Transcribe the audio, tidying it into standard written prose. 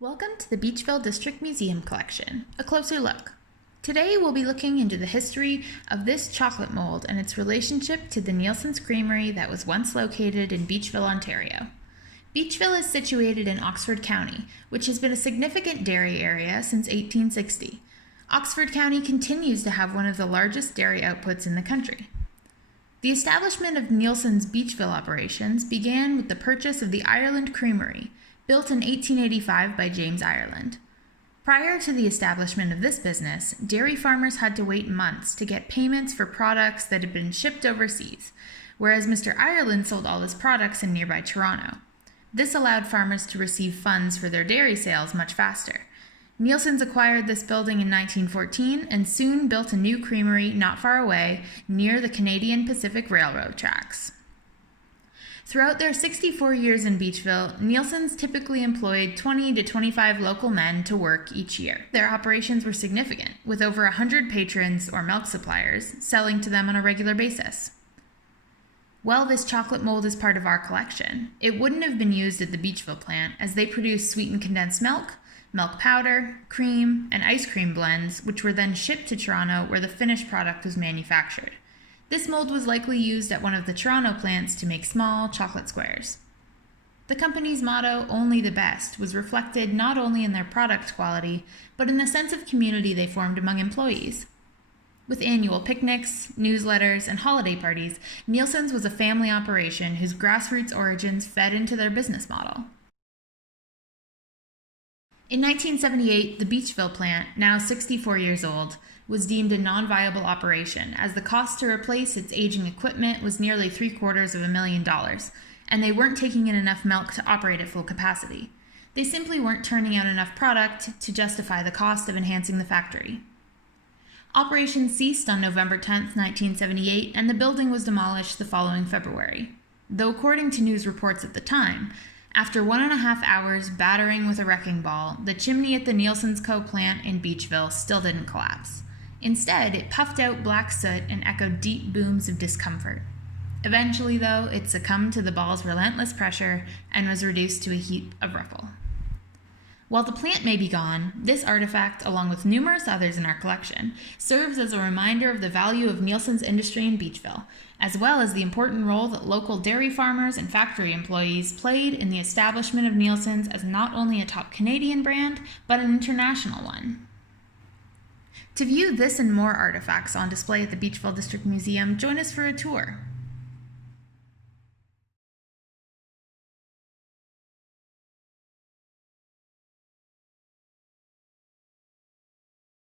Welcome to the Beachville District Museum Collection, a closer look. Today we'll be looking into the history of this chocolate mold and its relationship to the Neilson's Creamery that was once located in Beachville, Ontario. Beachville is situated in Oxford County, which has been a significant dairy area since 1860. Oxford County continues to have one of the largest dairy outputs in the country. The establishment of Neilson's Beachville operations began with the purchase of the Ireland Creamery, built in 1885 by James Ireland. Prior to the establishment of this business, dairy farmers had to wait months to get payments for products that had been shipped overseas, whereas Mr. Ireland sold all his products in nearby Toronto. This allowed farmers to receive funds for their dairy sales much faster. Neilson's acquired this building in 1914 and soon built a new creamery not far away near the Canadian Pacific Railroad tracks. Throughout their 64 years in Beachville, Neilson's typically employed 20 to 25 local men to work each year. Their operations were significant, with over 100 patrons or milk suppliers selling to them on a regular basis. While this chocolate mold is part of our collection, it wouldn't have been used at the Beachville plant as they produced sweetened condensed milk, milk powder, cream, and ice cream blends, which were then shipped to Toronto where the finished product was manufactured. This mold was likely used at one of the Toronto plants to make small chocolate squares. The company's motto, "Only the Best," was reflected not only in their product quality, but in the sense of community they formed among employees. With annual picnics, newsletters, and holiday parties, Neilson's was a family operation whose grassroots origins fed into their business model. In 1978, the Beachville plant, now 64 years old, was deemed a non-viable operation as the cost to replace its aging equipment was nearly $750,000, and they weren't taking in enough milk to operate at full capacity. They simply weren't turning out enough product to justify the cost of enhancing the factory. Operations ceased on November 10, 1978, and the building was demolished the following February. Though according to news reports at the time, after 1.5 hours battering with a wrecking ball, the chimney at the Neilson's Co. plant in Beachville still didn't collapse. Instead, it puffed out black soot and echoed deep booms of discomfort. Eventually, though, it succumbed to the ball's relentless pressure and was reduced to a heap of rubble. While the plant may be gone, this artifact, along with numerous others in our collection, serves as a reminder of the value of Neilson's industry in Beachville, as well as the important role that local dairy farmers and factory employees played in the establishment of Neilson's as not only a top Canadian brand, but an international one. To view this and more artifacts on display at the Beachville District Museum, join us for a tour.